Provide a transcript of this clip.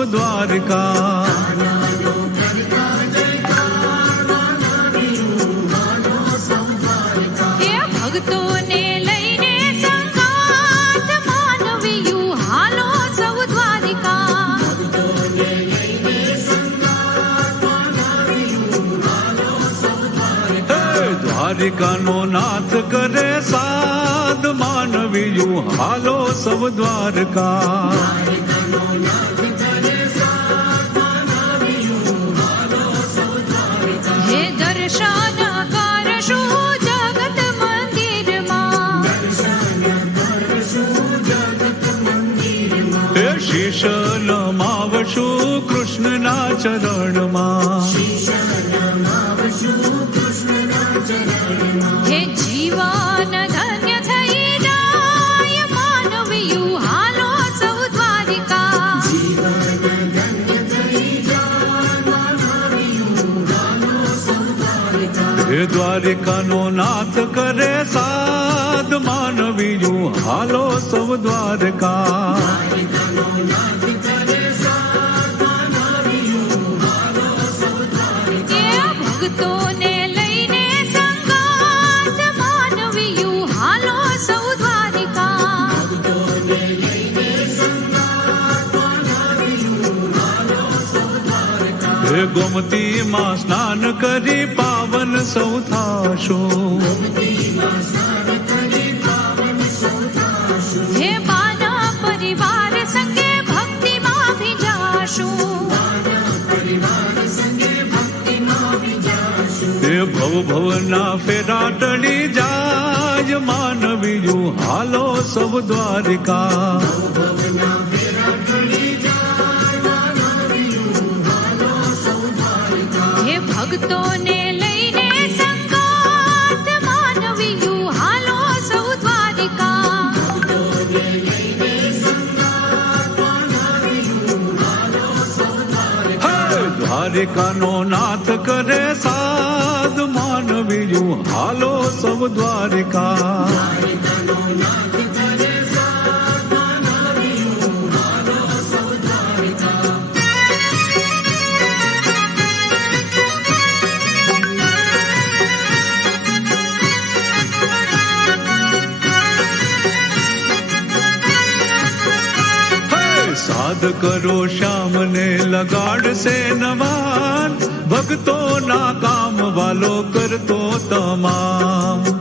સૌ દ્વારકા. ભક્તોને લઈને સંગાત માનવીયું હાલો સૌ દ્વારિકા. દ્વારિકાનો નાથ કરે સાદ માનવીયું હાલો સૌ દ્વારકા. હે દર્શન કરશું જગત મંદિરમાં. હે શીશ નમાવશું કૃષ્ણના ચરણમાં. હે જીવન ધન્ય થઈ જાય માનવીયું હાલો સૌ દ્વારિકા. હે દ્વારિકાનો નાથ કરે સાદ માનવીયું હાલો સૌ દ્વારકા. ભક્તોને લઈને સંગાત માનવીયું હાલો સૌ દ્વારિકા. હે ગોમતીમાં સ્નાન કરી પાવન સૌ થાશો. હે બાના પરિવાર સંગે ભક્તિમાં ભીજાશું. હે ભવ ભવના ફેરા ટળી જાય માનવીયું હાલો સૌ દ્વારિકા. હે ભક્તોને લઈને સંગાત માનવીયું હાલો સૌ દ્વારિકા. દ્વારિકાનો નાથ કરે સાદ માનવીયું હાલો સૌ દ્વારિકા. સાદ કરો શ્યામને લગાડશે નવાન ભક્તોના કામ વાલો કરતો તમામ.